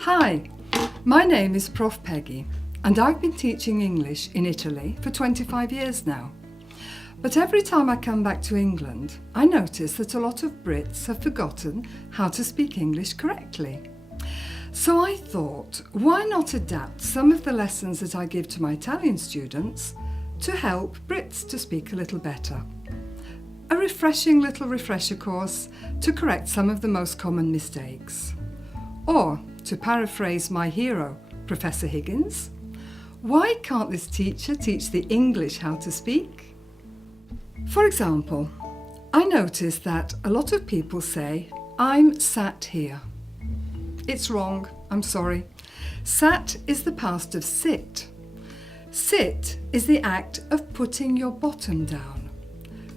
Hi, my name is Prof Peggy and I've been teaching English in Italy for 25 years now. But every time I come back to England, I notice that a lot of Brits have forgotten how to speak English correctly. So I thought, why not adapt some of the lessons that I give to my Italian students to help Brits to speak a little better? A refreshing little refresher course to correct some of the most common mistakes. Or, to paraphrase my hero, Professor Higgins, why can't this teacher teach the English how to speak? For example, I notice that a lot of people say, I'm sat here. It's wrong, I'm sorry. Sat is the past of sit. Sit is the act of putting your bottom down.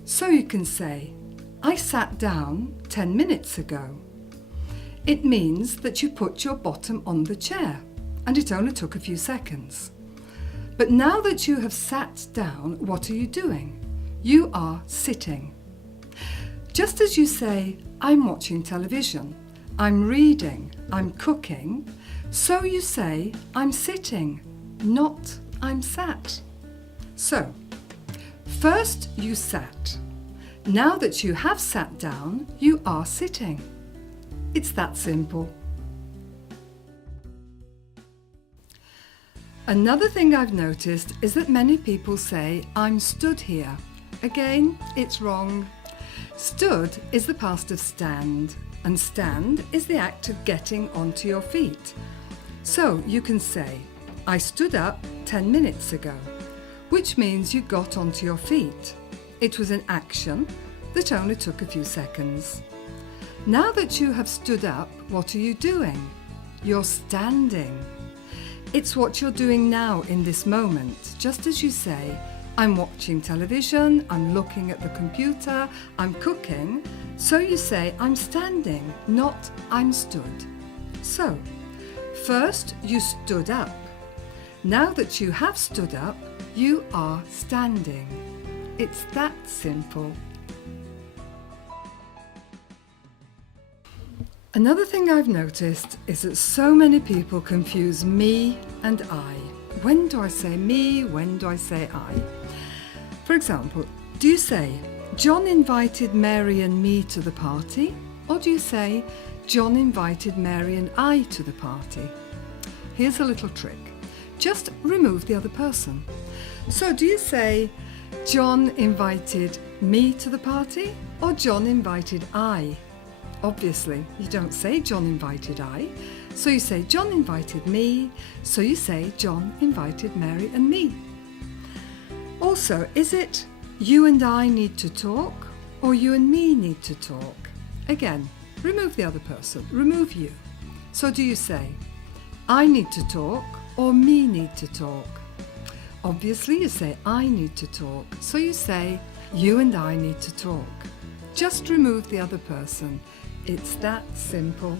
So you can say, I sat down 10 minutes ago. It means that you put your bottom on the chair, and it only took a few seconds. But now that you have sat down, what are you doing? You are sitting. Just as you say, I'm watching television, I'm reading, I'm cooking, so you say, I'm sitting, not I'm sat. So, first you sat. Now that you have sat down, you are sitting. It's that simple. Another thing I've noticed is that many people say, I'm stood here. Again, it's wrong. Stood is the past of stand, and stand is the act of getting onto your feet. So you can say, I stood up 10 minutes ago, which means you got onto your feet. It was an action that only took a few seconds. Now that you have stood up, what are you doing? You're standing. It's what you're doing now in this moment, just as you say, I'm watching television, I'm looking at the computer, I'm cooking. So you say, I'm standing, not I'm stood. So, first you stood up. Now that you have stood up, you are standing. It's that simple. Another thing I've noticed is that so many people confuse me and I. When do I say me? When do I say I? For example, do you say, John invited Mary and me to the party? Or do you say, John invited Mary and I to the party? Here's a little trick. Just remove the other person. So do you say, John invited me to the party? Or John invited I? Obviously, you don't say John invited I, so you say John invited me, so you say John invited Mary and me. Also, is it you and I need to talk, or you and me need to talk? Again, remove the other person, remove you. So do you say, I need to talk, or me need to talk? Obviously, you say I need to talk, so you say you and I need to talk. Just remove the other person. It's that simple.